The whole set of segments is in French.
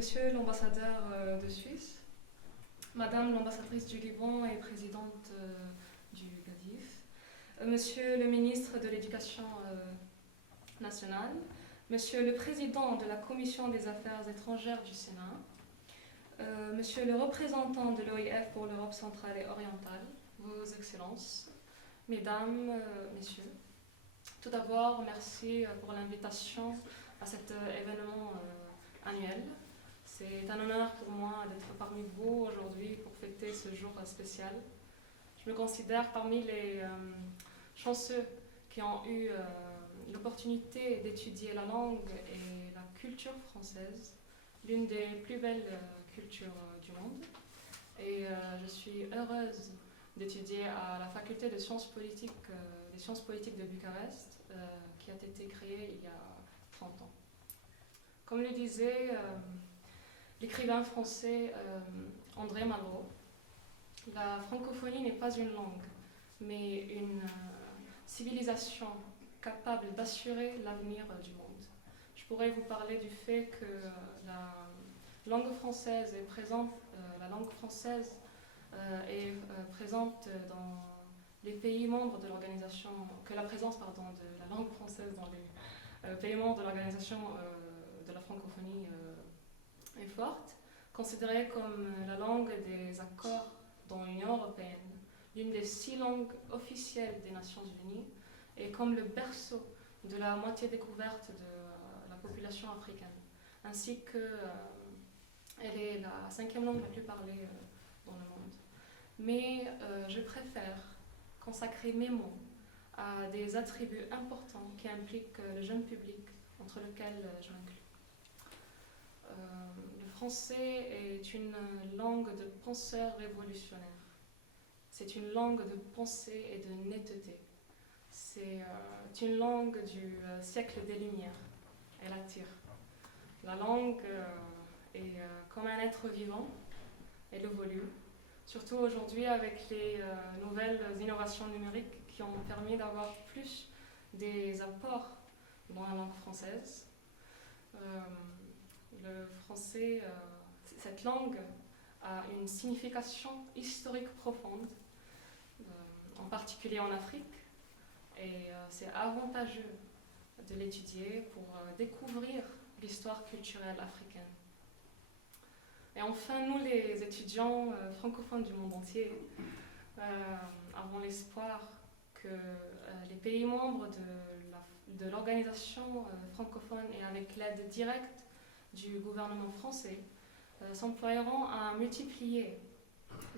Monsieur l'ambassadeur de Suisse, Madame l'ambassadrice du Liban et présidente du GADIF, Monsieur le ministre de l'Éducation nationale, Monsieur le président de la Commission des affaires étrangères du Sénat, Monsieur le représentant de l'OIF pour l'Europe centrale et orientale, Vos Excellences, Mesdames, Messieurs. Tout d'abord, merci pour l'invitation à cet événement annuel. C'est un honneur pour moi d'être parmi vous aujourd'hui pour fêter ce jour spécial. Je me considère parmi les chanceux qui ont eu l'opportunité d'étudier la langue et la culture française, l'une des plus belles cultures du monde. Et je suis heureuse d'étudier à la faculté de sciences politiques, des sciences politiques de Bucarest, qui a été créée il y a 30 ans. Comme le disait l'écrivain français André Malraux, la francophonie n'est pas une langue, mais une civilisation capable d'assurer l'avenir du monde. Je pourrais vous parler du fait que la langue française est présente, dans les pays membres de l'organisation, que la présence de la langue française dans les pays membres de l'organisation de la francophonie est forte, considérée comme la langue des accords dans l'Union européenne, l'une des 6 langues officielles des Nations Unies, et comme le berceau de la moitié découverte de la population africaine, ainsi que elle est la 5e langue la plus parlée dans le monde. Mais je préfère consacrer mes mots à des attributs importants qui impliquent le jeune public, entre lesquels je m'inclus. Le français est une langue de penseurs révolutionnaires. C'est une langue de pensée et de netteté. C'est une langue du siècle des Lumières. Elle attire. La langue est comme un être vivant. Elle évolue. Surtout aujourd'hui avec les nouvelles innovations numériques qui ont permis d'avoir plus des apports dans la langue française. Le français, cette langue a une signification historique profonde, en particulier en Afrique, et c'est avantageux de l'étudier pour découvrir l'histoire culturelle africaine. Et enfin, nous les étudiants francophones du monde entier avons l'espoir que les pays membres de l'organisation francophone et avec l'aide directe du gouvernement français s'emploieront à multiplier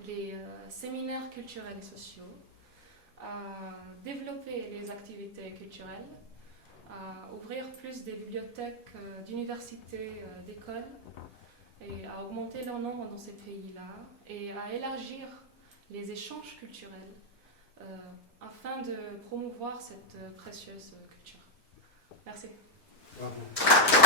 les séminaires culturels et sociaux, à développer les activités culturelles, à ouvrir plus des bibliothèques, d'universités, d'écoles, et à augmenter leur nombre dans ces pays-là, et à élargir les échanges culturels afin de promouvoir cette précieuse culture. Merci. Bravo.